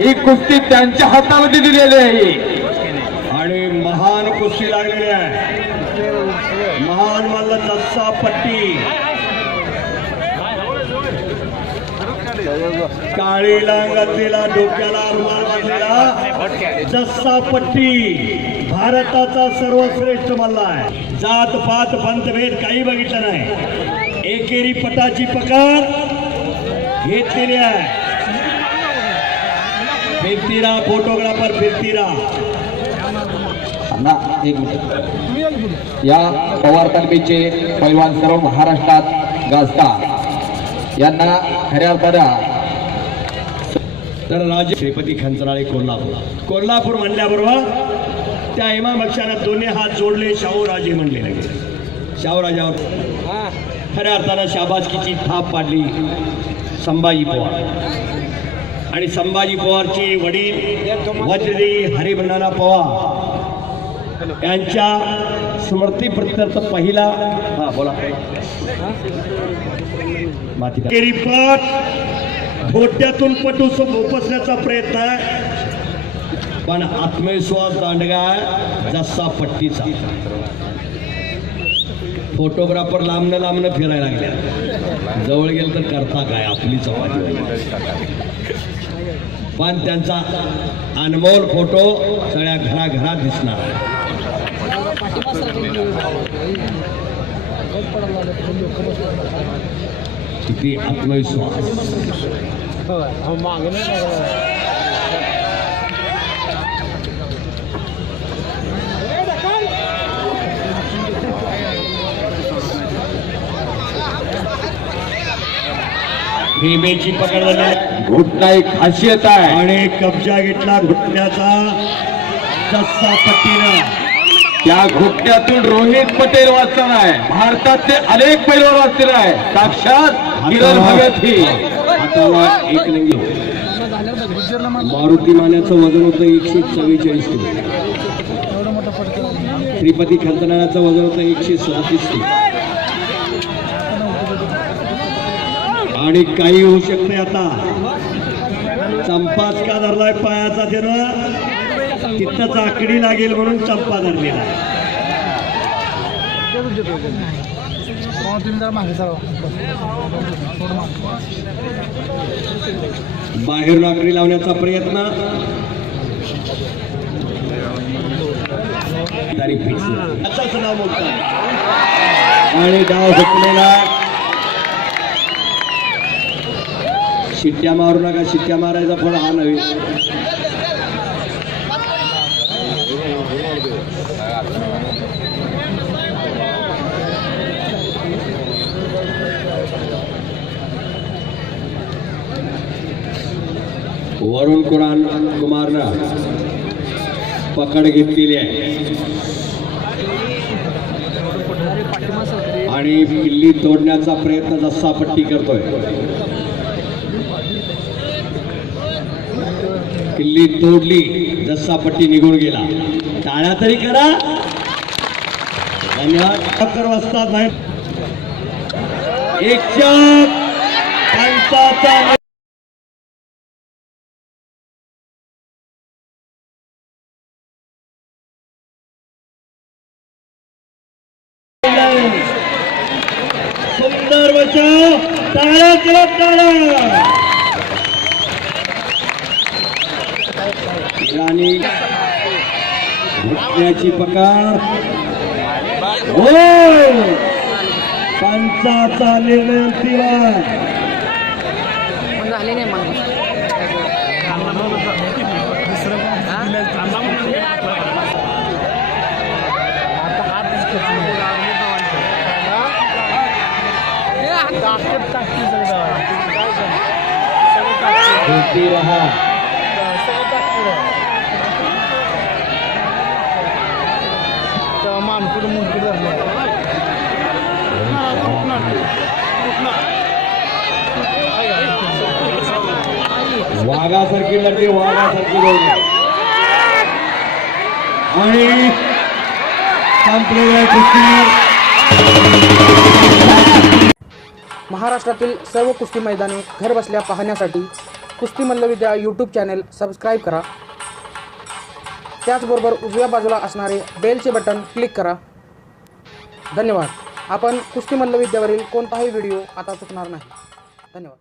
ही कुस्ती त्यांच्या हातामध्ये दिलेली आहे. आणि महान कुस्ती लागलेली आहे. महान मल्ल जस्सा पट्टी. काळी घातलेला डोक्याला रुमाल बांधलेला जस्सा पट्टी भारताचा सर्वश्रेष्ठ मल्ला आहे. जात पात पंतभेद काही बघितलं नाही. एकेरी पटाची पकड घेतलेली आहे. फिरतीरा फोटोग्राफर फिरतीरा ना एक मिनिट. या पवार तालमीचे पैलवान सर्व महाराष्ट्रात गाजतात. यांना खऱ्या अर्थानं तर राजे श्रीपती खंचनाळे कोल्हापूर. कोल्हापूर म्हणल्याबरोबर त्या इमाम अक्षरात दोन्ही हात जोडले शाहूराजे म्हणले लगे शाहूराजावर खऱ्या अर्थानं शाबासकीची थाप पाडली संभाजी पवार. आणि संभाजी पवारचे वडील वज्री हरिभंडारा पवार यांच्या स्मृती प्रत्यर्थ पहिला हा बोला. माती केरी पट धोट्यातून पटू उपसण्याचा प्रयत्न आहे. पण आत्मविश्वास दांडगा जसा पट्टीचा. फोटोग्राफर लांबनं लांबनं फिरायला लागल्या. जवळ गेलं तर करता काय? आपली चपाती पण त्यांचा अनमोल फोटो सगळ्या घराघरात दिसणार. किती आत्मविश्वास. भीमेची पकड झाली. घुटना एक खासियत आहे. आणि कब्जा घेतला घुटण्याचा जस्सा पट्टीनं त्या घुटण्यातून रोहित पटेल वाचणार आहे. भारतातले अनेक पैलवान वाचलेले आहे. साक्षात किरण भगत ही. एक नाही मारुती मान्याचं वजन होतं एकशे चव्वेचाळीस किलो. श्रीपती खंतनाळाचं वजन होतं एकशे सदतीस किलो. आणि काही होऊ शकते आता. चंपाच का धरलाय पायाचा त्यानं? तिथं चाकडी लागेल म्हणून चंपा धरलेला बाहेर आकडी लावण्याचा प्रयत्न. आणि डाव हुकलेला शिट्ट्या मारू नका शिट्ट्या मारायचा फळ हा नव्हे. वरुण कुरान कुमारनं पकड घेतलेली आहे. आणि पिल्ली तोडण्याचा प्रयत्न जसा पट्टी करतोय. किल्ली तोडली जसा पट्टी निघून गेला. टाळ्या तरी करा. धन्यवाद. वाजता वाजतात नाही एकशे पंचाचा सुंदर बचाव टाळ्या करत टाळ्या. राणी घुटण्याची पकड हो पंचाचा निर्णय अंतिम. झाले नाही मग खेळती रहा मानकुड मुंडकुड धरलं वाघासारखी लढली वाघासारखी लढली आणि संपलेल्या कुस्ती. महाराष्ट्रातील सर्व कुस्ती मैदाने घरबसल्या पाहण्यासाठी कुस्ती मल्लविद्या यूट्यूब चॅनेल सबस्क्राईब करा. त्याचबरोबर उजव्या बाजूला असणारे बेलचे बटन क्लिक करा. धन्यवाद. आपण कुस्ती मल्लविद्यावरील कोणताही व्हिडिओ आता चुकणार नाही. धन्यवाद.